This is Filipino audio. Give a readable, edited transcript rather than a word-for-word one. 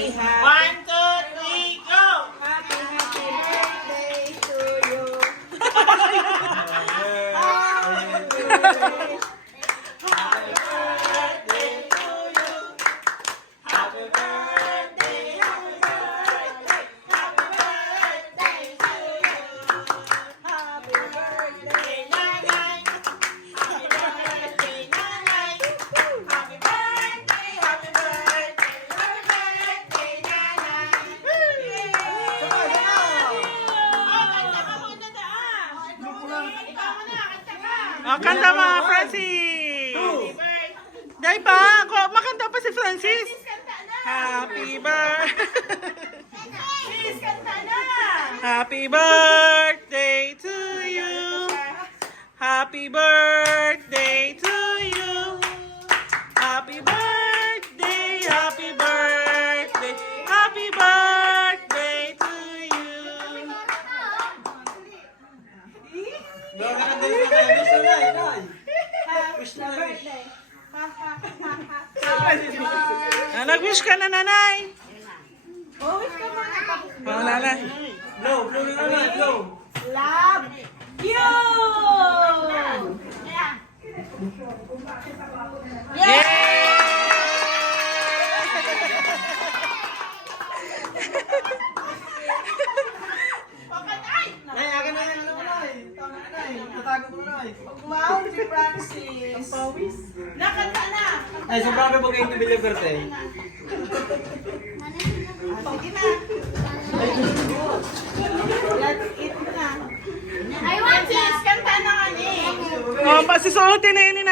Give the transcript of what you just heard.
One, two, three, go! Happy birthday to you. Oh, kanta mo, Francis! Dahil pa, makanta pa si Francis. Happy birthday. Happy birthday to you. Happy birthday to you. Happy birthday, happy birthday, happy birthday to you. Nag-wish ka na, nanay. Oh, wish ka muna. Oh, nanay. Blow, blow na naman, blow. Love you! Nay, akin na yan, Nay. Tama na, Nay. Tatago mo na, Nay. Wow, si Francis. Nakanta na. Ay, sa bago mo kayo ni Birthday. Pagi na. Let's eat na. I want this. Kanta na nga ni. Oh, pasisuotin na yun,